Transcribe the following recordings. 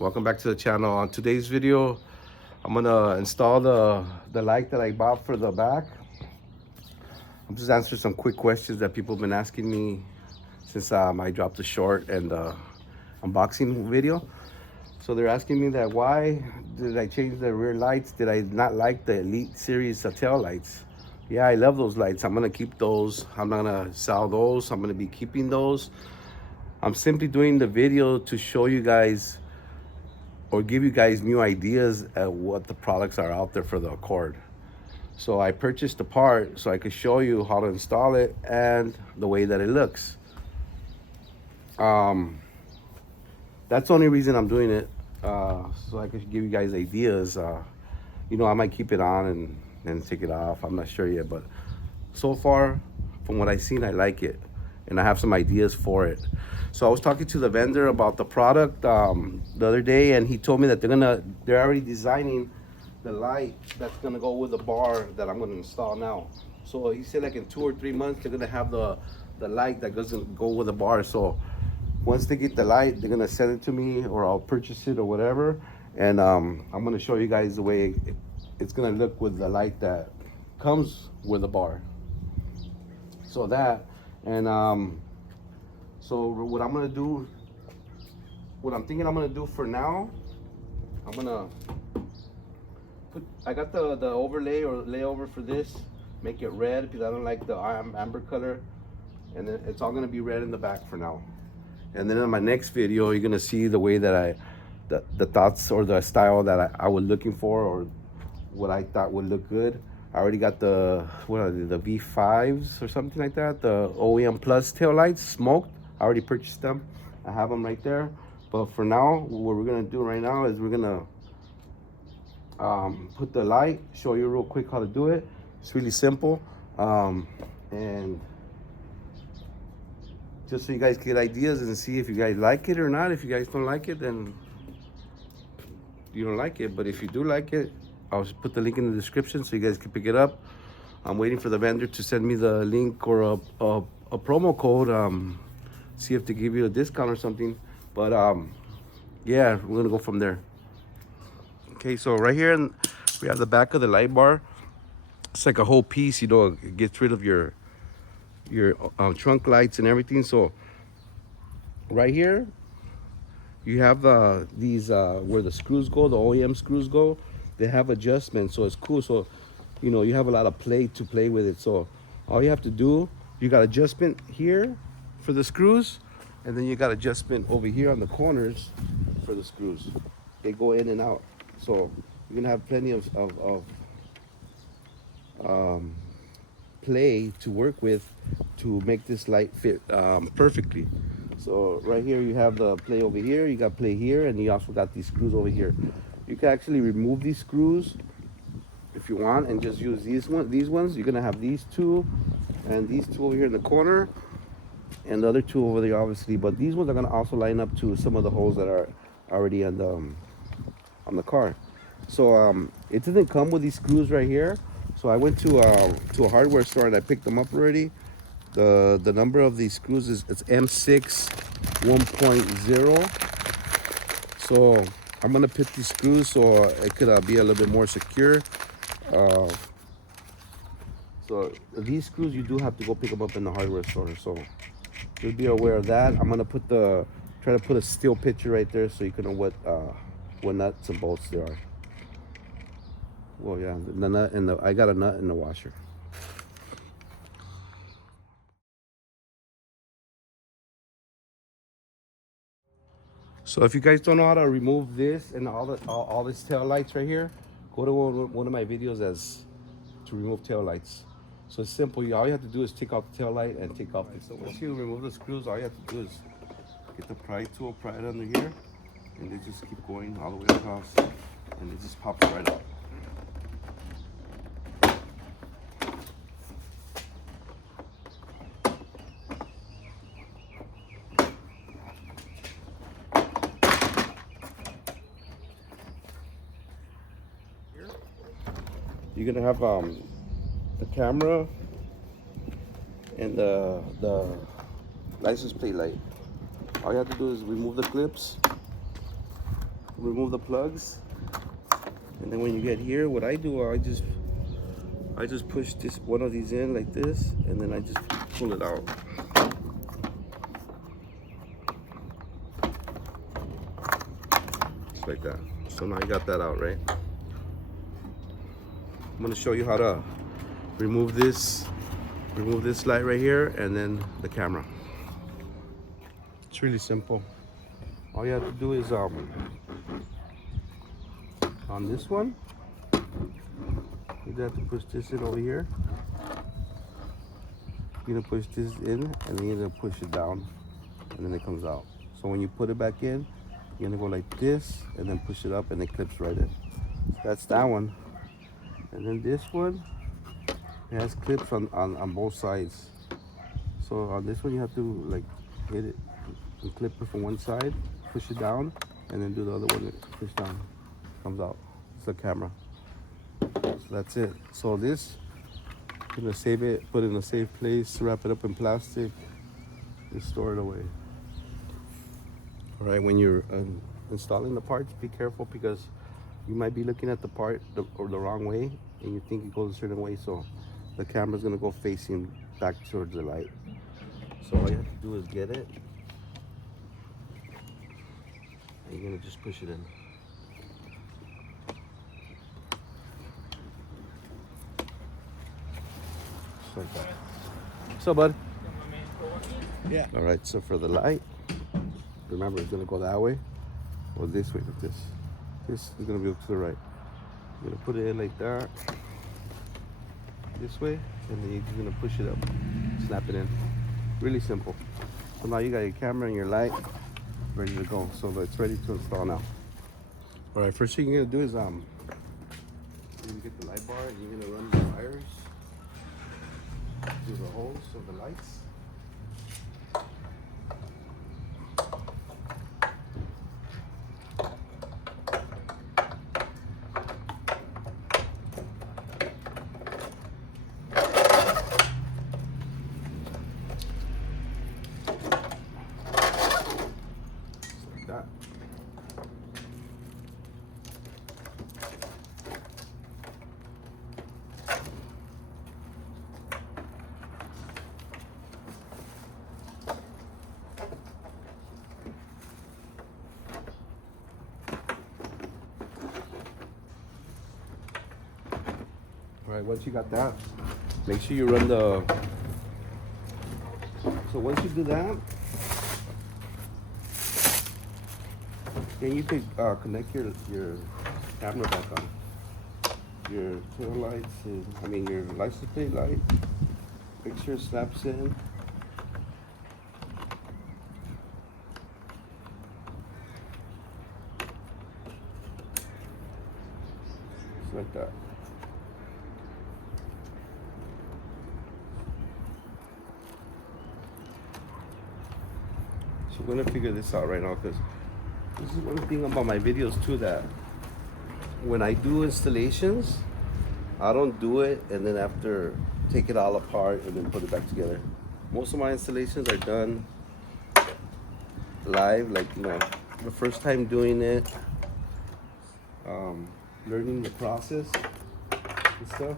Welcome back to the channel. On today's video, I'm gonna install the light that I bought for the back. I'm just answering some quick questions that people have been asking me since I dropped the short and unboxing video. So they're asking me that why did I change the rear lights? Did I not like the Elite Series tail lights? Yeah, I love those lights. I'm gonna keep those. I'm not gonna sell those. I'm gonna be keeping those. I'm simply doing the video to show you guys or give you guys new ideas at what the products are out there for the Accord. So I purchased the part so I could show you how to install it and the way that it looks. That's the only reason I'm doing it, so I could give you guys ideas. You know, I might keep it on and take it off. I'm not sure yet, but so far, from what I've seen, I like it, and I have some ideas for it. So I was talking to the vendor about the product the other day, and he told me that they're already designing the light that's gonna go with the bar that I'm gonna install now. So he said like in 2 or 3 months they're gonna have the light that doesn't go with the bar. So once they get the light, they're gonna send it to me, or I'll purchase it or whatever, and I'm gonna show you guys the way it's gonna look with the light that comes with the bar. So that, and so what I'm gonna do, what I'm thinking I'm gonna do for now, I'm gonna I got the overlay or layover for this, make it red because I don't like the amber color, and then it's all gonna be red in the back for now. And then in my next video, you're gonna see the way that the thoughts or the style that I was looking for, or what I thought would look good. I already got the, what are they, the V5s or something like that, the OEM Plus tail lights, smoked. I already purchased them. I have them right there. But for now, what we're gonna do right now is we're gonna put the light, show you real quick how to do it. It's really simple, and just so you guys get ideas and see if you guys like it or not. If you guys don't like it, then you don't like it. But if you do like it, I'll just put the link in the description so you guys can pick it up. I'm waiting for the vendor to send me the link or a promo code, see if they give you a discount or something. But yeah, we're gonna go from there. Okay, so right here we have the back of the light bar. It's like a whole piece, you know, it gets rid of your trunk lights and everything. So right here you have these where the screws go, the OEM screws go. They have adjustments, so it's cool. So you know, you have a lot of play to play with it. So all you have to do, you got adjustment here for the screws, and then you got adjustment over here on the corners for the screws. They go in and out, so you're gonna have plenty of play to work with to make this light fit perfectly. So right here you have the play over here, you got play here, and you also got these screws over here. You can actually remove these screws if you want and just use these ones. You're gonna have these two and these two over here in the corner, and the other two over there obviously, but these ones are gonna also line up to some of the holes that are already on the car. So it doesn't come with these screws right here. So I went to a hardware store and I picked them up already. The number of these screws is M6 1.0. So I'm gonna put these screws so it could be a little bit more secure. So these screws you do have to go pick them up in the hardware store. So just be aware of that. I'm gonna try to put a still picture right there so you can know what nuts and bolts there are. Well, yeah, the nut and I got a nut in the washer. So if you guys don't know how to remove this and all these tail lights right here, go to one of my videos as to remove tail lights. So it's simple. All you have to do is take off the tail light and take off the. So once you remove the screws, all you have to do is get the pry tool, pry it under here, and they just keep going all the way across, and it just pops right out. You're gonna have the camera and the license plate light. All you have to do is remove the clips, remove the plugs, and then when you get here, what I do, I just push this one of these in like this, and then I just pull it out. Just like that. So now you got that out, right? I'm gonna show you how to remove this light right here, and then the camera. It's really simple. All you have to do is on this one, you have to push this in over here. You're gonna push this in, and then you're gonna push it down, and then it comes out. So when you put it back in, you're gonna go like this, and then push it up, and it clips right in. So that's that one. And then this one, it has clips on both sides. So on this one, you have to like hit it and clip it from one side, push it down, and then do the other one, push down, comes out. It's the camera. So that's it. So this, I'm gonna save it, put it in a safe place, wrap it up in plastic, and store it away. All right, when you're installing the parts, be careful, because you might be looking at the part the wrong way, and you think it goes a certain way, so the camera's gonna go facing back towards the light. So all you have to do is get it, and you're gonna just push it in. Just like that. What's up, bud? Yeah. All right, so for the light, remember it's gonna go that way, or this way with this. This is gonna be to the right. You're gonna put it in like that, this way, and then you're just gonna push it up, snap it in. Really simple. So now you got your camera and your light ready to go. So it's ready to install now. All right, first thing you're gonna do is you're gonna get the light bar, and you're gonna run the wires through the holes of the lights. That. All right, once you got that, make sure you run the, so once you do that, then you could connect your camera back on. Your tail lights, your license plate light. Make sure it snaps in. Just like that. So we're gonna figure this out right now, because this is one thing about my videos too, that when I do installations, I don't do it and then after take it all apart and then put it back together. Most of my installations are done live, like, the first time doing it, learning the process and stuff.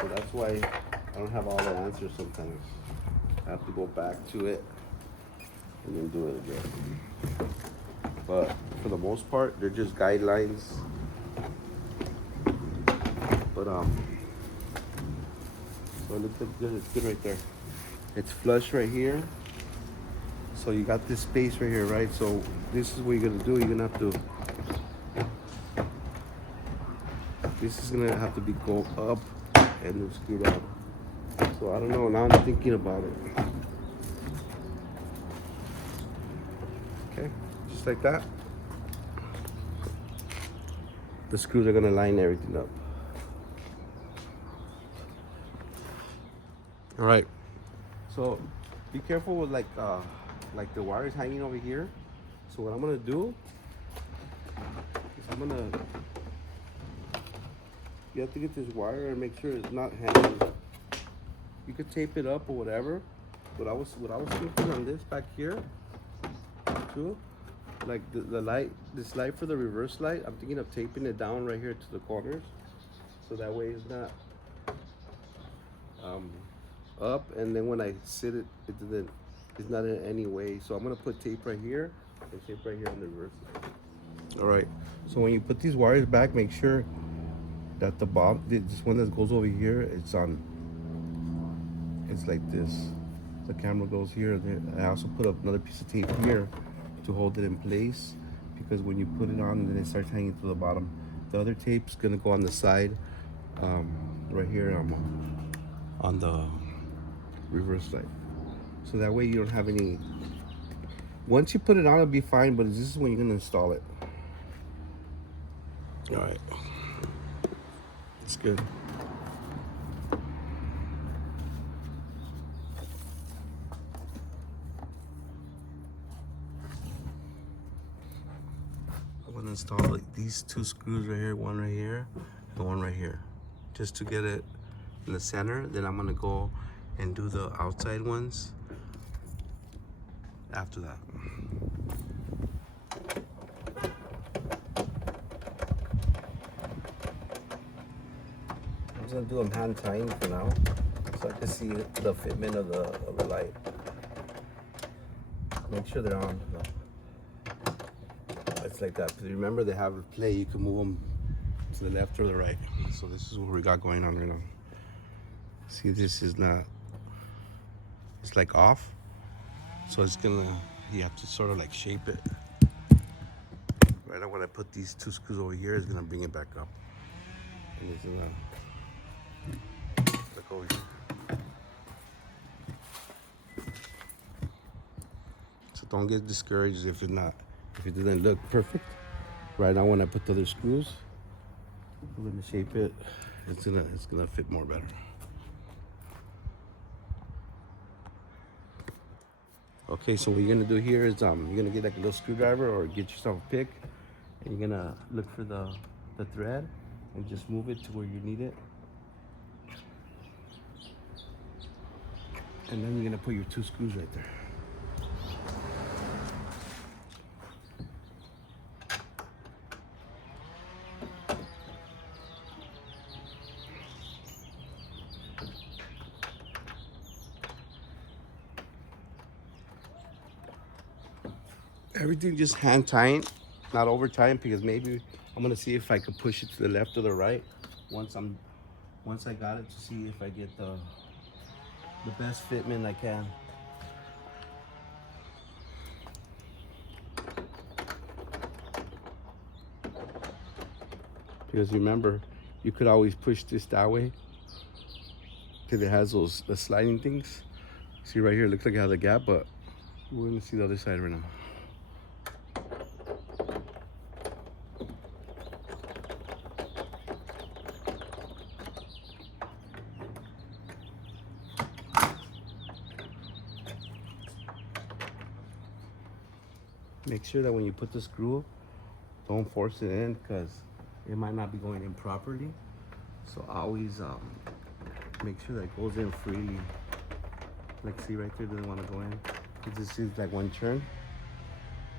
So that's why I don't have all the answers sometimes. I have to go back to it and then do it again. But for the most part, they're just guidelines. But so it looks good. It's good right there. It's flush right here. So you got this space right here, right? So this is what you're gonna do. You're gonna have to. This is gonna have to be go up and then screw down. So I don't know. Now I'm thinking about it. Okay, just like that. The screws are gonna line everything up. All right. So be careful with like the wires hanging over here. So what I'm gonna do is you have to get this wire and make sure it's not hanging. You could tape it up or whatever. What I was thinking on this back here too like the light, this light for the reverse light, I'm thinking of taping it down right here to the corners, so that way it's not up, and then when I sit it, it's not in any way. So I'm gonna put tape right here and tape right here on the reverse light. All right, so when you put these wires back, make sure that the bottom, this one that goes over here, it's like this. The camera goes here. I also put up another piece of tape here to hold it in place, because when you put it on, then it starts hanging to the bottom. The other tape's gonna go on the side, right here on the reverse light. So that way you don't have any. Once you put it on, it'll be fine, but this is when you're gonna install it. All right, it's good. I'm gonna install like these two screws right here, one right here and one right here, just to get it in the center. Then I'm gonna go and do the outside ones after that. I'm just gonna do them hand tying for now, so I can see the fitment of the light. Make sure they're on. It's like that. Remember, they have a play. You can move them to the left or the right. So this is what we got going on right now. See, this is not. It's like off. So it's gonna. You have to sort of like shape it. Right now, when I put these two screws over here, it's gonna bring it back up. And it's gonna look over here. So don't get discouraged if it doesn't look perfect. Right now, when I put the other screws, I'm gonna shape it. It's gonna fit more better. Okay, so what you're gonna do here is you're gonna get like a little screwdriver or get yourself a pick, and you're gonna look for the thread and just move it to where you need it. And then you're gonna put your two screws right there. Everything just hand tying, not over tying, because maybe I'm gonna see if I could push it to the left or the right once I got it, to see if I get the best fitment I can. Because remember, you could always push this that way, because it has the sliding things. See right here, it looks like it has a gap, but we're gonna see the other side right now. Make sure that when you put the screw, don't force it in, because it might not be going in properly. So always make sure that it goes in freely. Like, see right there, doesn't want to go in. It just seems like one turn.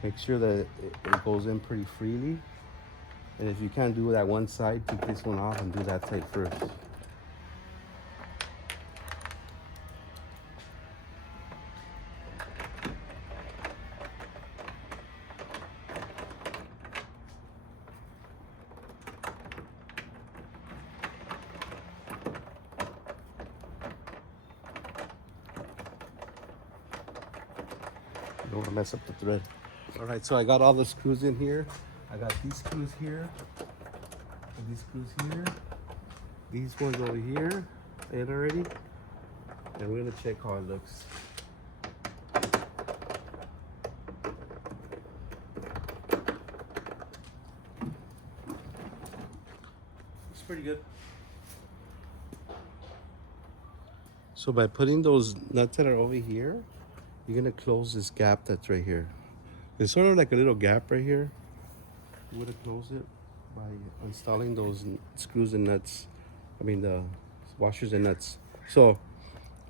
Make sure that it goes in pretty freely. And if you can't do that one side, take this one off and do that side first. Don't want to mess up the thread. All right, so I got all the screws in here. I got these screws here, and these screws here. These ones over here, in already. And we're gonna check how it looks. It's pretty good. So by putting those nuts that are over here, you're gonna close this gap that's right here. There's sort of like a little gap right here. You're gonna close it by installing those screws and nuts. I mean the washers and nuts. So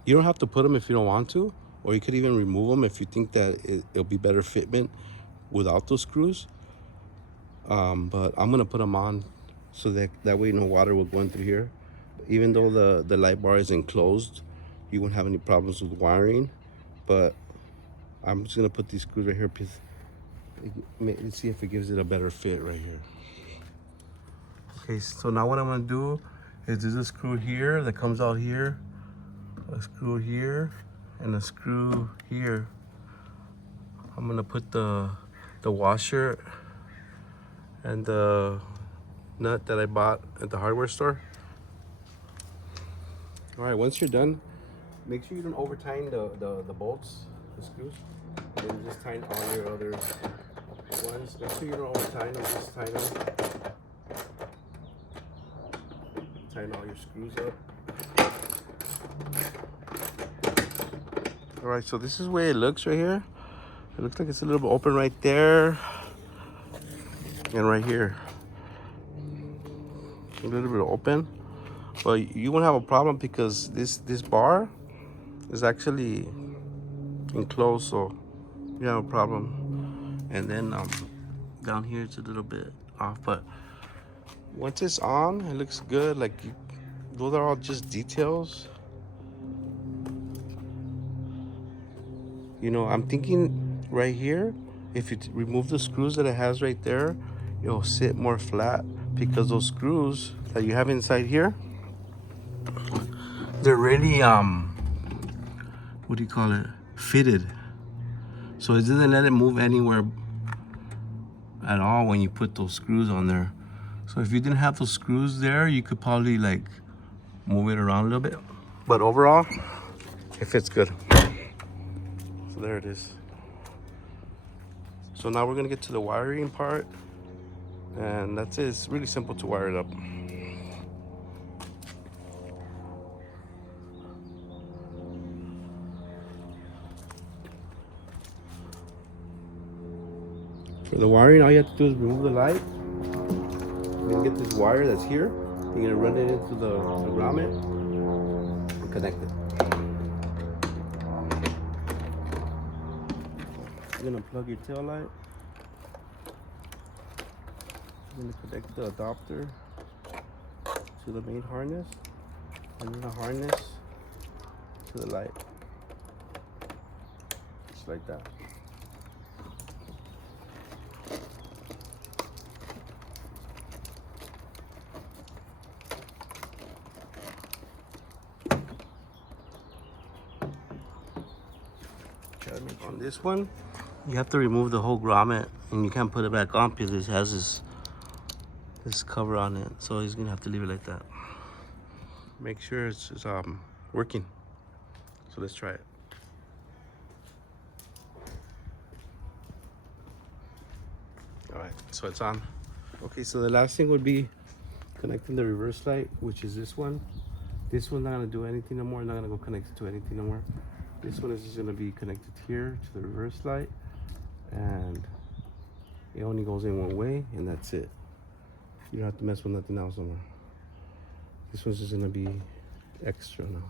you don't have to put them if you don't want to, or you could even remove them if you think that it'll be better fitment. without those screws. But I'm gonna put them on so that way no water will go in through here. Even though the light bar is enclosed, you won't have any problems with wiring. But I'm just gonna put these screws right here because let's see if it gives it a better fit right here. Okay, so now what I'm gonna do is there's a screw here that comes out here, a screw here, and a screw here. I'm gonna put the washer and the nut that I bought at the hardware store. All right, once you're done, make sure you don't over tighten the bolts, the screws, and then just tighten all your other ones. Make sure you don't over tighten them, just tighten them. Tighten all your screws up. All right, so this is the way it looks right here. It looks like it's a little bit open right there and right here. A little bit open, but you won't have a problem because this bar is actually enclosed, so you have a problem. And then down here it's a little bit off, but once it's on, it looks good. Like those are all just details. You know, I'm thinking right here, if you remove the screws that it has right there, it'll sit more flat because those screws that you have inside here, they're really what do you call it, fitted, so it doesn't let it move anywhere at all when you put those screws on there. So if you didn't have those screws there, you could probably like move it around a little bit, but overall it fits good. So there it is. So now we're gonna get to the wiring part, and that's it. It's really simple to wire it up. For the wiring, all you have to do is remove the light. You're gonna get this wire that's here. You're gonna run it into the grommet and connect it. You're gonna plug your tail light. You're gonna connect the adapter to the main harness, and then the harness to the light. Just like that. On this one, you have to remove the whole grommet, and you can't put it back on because it has this cover on it. So he's gonna have to leave it like that. Make sure it's working. So let's try it. All right, so it's on. Okay, so the last thing would be connecting the reverse light, which is this one. This one's not gonna do anything no more. Not gonna go connect it to anything no more. This one is just gonna be connected here to the reverse light, and it only goes in one way, and that's it. You don't have to mess with nothing else no more. This one's just gonna be extra now,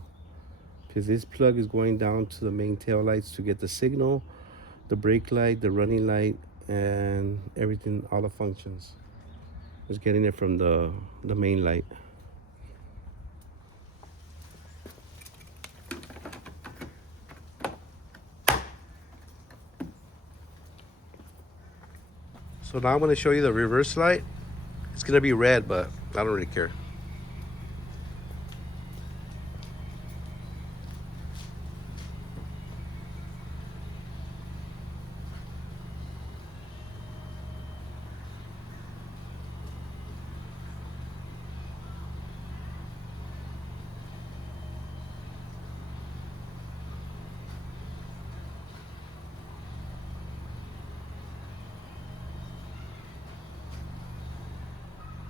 because this plug is going down to the main tail lights to get the signal, the brake light, the running light, and everything, all the functions. It's getting it from the main light. So now I'm going to show you the reverse light. It's going to be red, but I don't really care.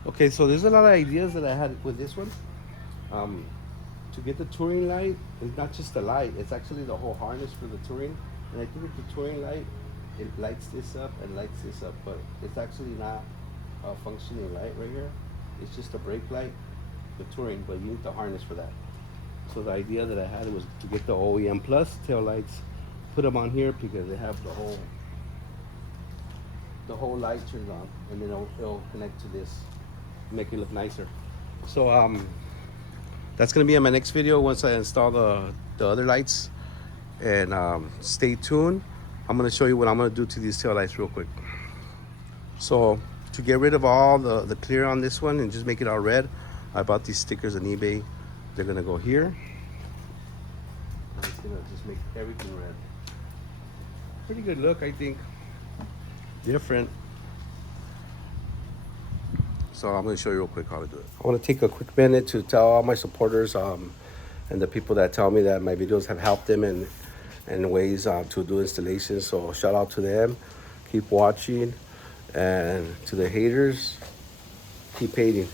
Okay, so there's a lot of ideas that I had with this one. To get the touring light, it's not just the light, it's actually the whole harness for the touring. And I think with the touring light, it lights this up and lights this up, but it's actually not a functioning light right here. It's just a brake light, the touring, but you need the harness for that. So the idea that I had was to get the OEM Plus tail lights, put them on here because they have the whole the whole light turns on, and then it'll connect to this, make it look nicer. So that's gonna be in my next video once I install the other lights. And stay tuned. I'm gonna show you what I'm gonna do to these tail lights real quick. So to get rid of all the clear on this one and just make it all red, I bought these stickers on eBay. They're gonna go here. And it's gonna just make everything red. Pretty good look, I think. Different. So I'm gonna show you real quick how to do it. I wanna take a quick minute to tell all my supporters and the people that tell me that my videos have helped them in ways to do installations. So shout out to them. Keep watching. And to the haters, keep hating.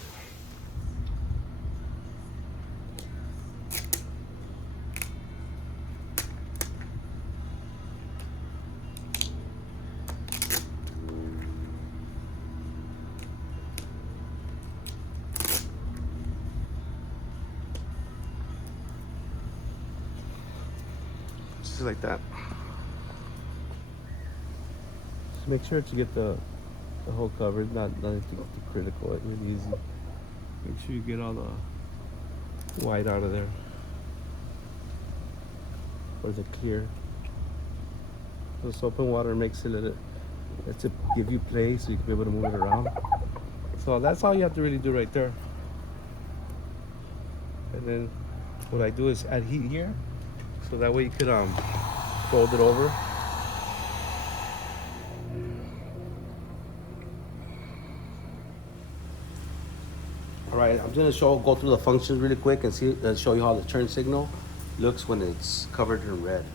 Just like that. Just make sure to get the whole coverage, not anything too critical. It's really easy. Make sure you get all the white out of there, or the clear. The soap and water makes it lets it give you play, so you can be able to move it around. So that's all you have to really do right there. And then what I do is add heat here, so that way you could fold it over. All right, I'm gonna go through the functions really quick and show you how the turn signal looks when it's covered in red.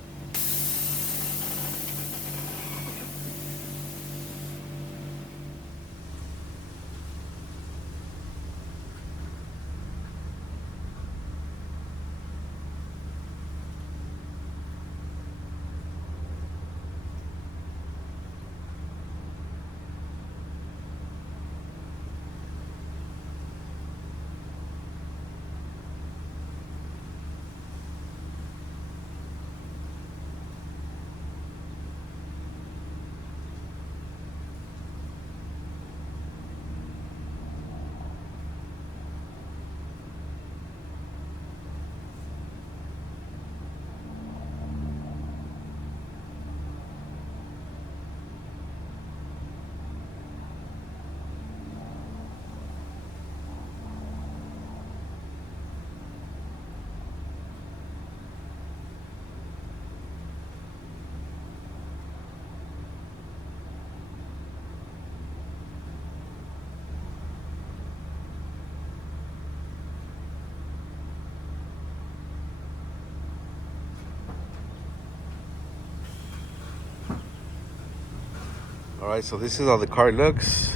All right, so this is how the car looks.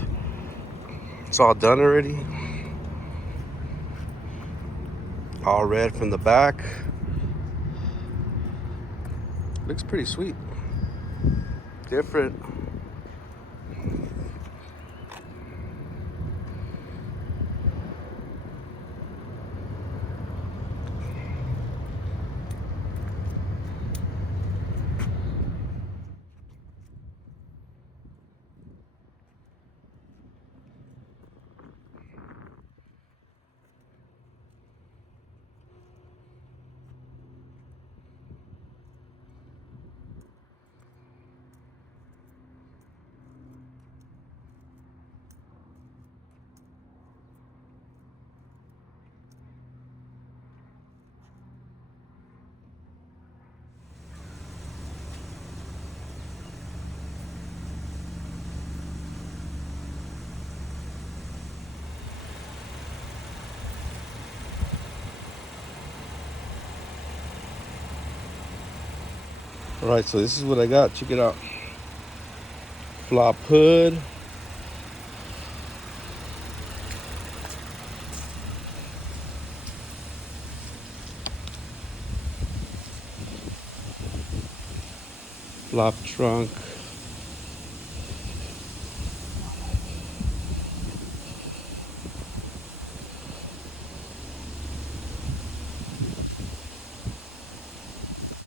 It's all done already. All red from the back. Looks pretty sweet. Different. All right, so this is what I got. Check it out. Flop hood. Flop trunk.